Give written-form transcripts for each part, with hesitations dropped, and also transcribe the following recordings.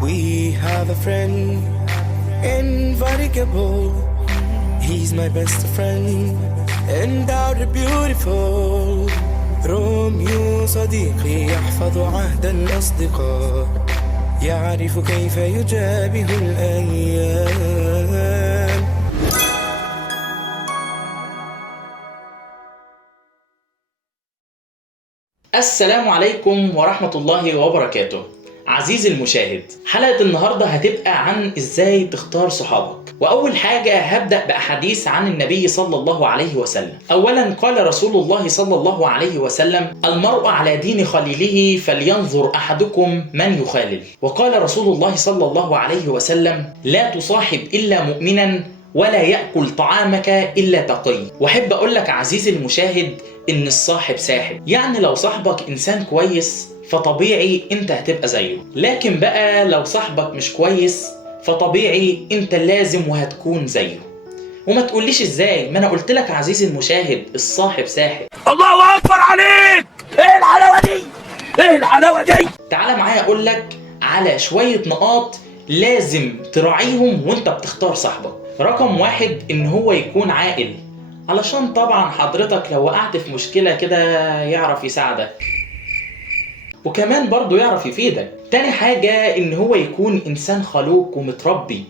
We have a friend, invaluable. He's my best friend, endowed beautiful. روميو صديقي يحفظ عهد الأصدقاء، يعرف كيف يجابه الأيام. السلام عليكم ورحمة الله وبركاته. عزيزي المشاهد، حلقة النهاردة هتبقى عن ازاي تختار صحابك. وأول حاجة هبدأ بأحاديث عن النبي صلى الله عليه وسلم. أولا قال رسول الله صلى الله عليه وسلم: المرء على دين خليله فلينظر أحدكم من يخالل. وقال رسول الله صلى الله عليه وسلم: لا تصاحب إلا مؤمنا ولا يأكل طعامك إلا تقي. وأحب أقول لك عزيزي المشاهد إن الصاحب ساحب، يعني لو صاحبك إنسان كويس فطبيعي انت هتبقى زيه، لكن بقى لو صاحبك مش كويس فطبيعي انت لازم وهتكون زيه. وما تقوليش ازاي، ما انا قلت لك عزيزي المشاهد الصاحب ساحب. الله اكبر عليك! ايه الحلاوه دي؟ ايه الحلاوه دي؟ تعال معايا اقول لك على شوية نقاط لازم تراعيهم وانت بتختار صاحبك. رقم واحد، ان هو يكون عاقل، علشان طبعا حضرتك لو وقعت في مشكلة كده يعرف يساعدك، وكمان برضه يعرف يفيدك. تاني حاجة ان هو يكون انسان خلوق ومتربي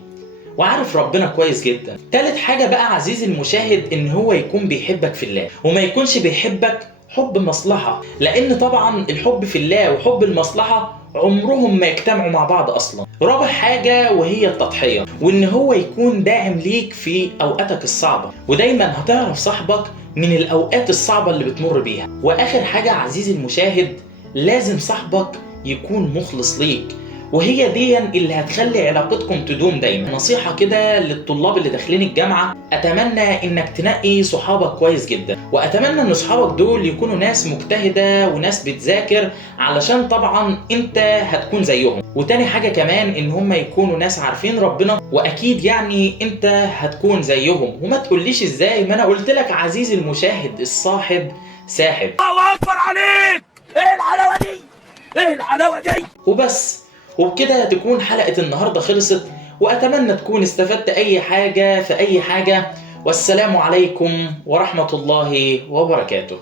وعارف ربنا كويس جدا. تالت حاجة بقى عزيزي المشاهد ان هو يكون بيحبك في الله، وما يكونش بيحبك حب مصلحة، لان طبعا الحب في الله وحب المصلحة عمرهم ما يجتمعوا مع بعض اصلا. رابع حاجة وهي التضحية، وان هو يكون داعم ليك في اوقاتك الصعبة، ودايما هتعرف صاحبك من الاوقات الصعبة اللي بتمر بيها. واخر حاجة عزيزي المشاهد، لازم صاحبك يكون مخلص ليك، وهي دي اللي هتخلي علاقتكم تدوم دايما. نصيحة كده للطلاب اللي داخلين الجامعة، اتمنى انك تنقي صحابك كويس جدا، واتمنى ان صحابك دول يكونوا ناس مجتهدة وناس بتذاكر، علشان طبعا انت هتكون زيهم. وتاني حاجة كمان ان هم يكونوا ناس عارفين ربنا، واكيد يعني انت هتكون زيهم. وما تقوليش ازاي، ما انا قلت لك عزيزي المشاهد الصاحب ساحب. الله اكبر عليك! ايه الحلاوه دي؟ ايه الحلاوه دي؟ وبس، وبكده تكون حلقة النهاردة خلصت، وأتمنى تكون استفدت أي حاجة في أي حاجة. والسلام عليكم ورحمة الله وبركاته.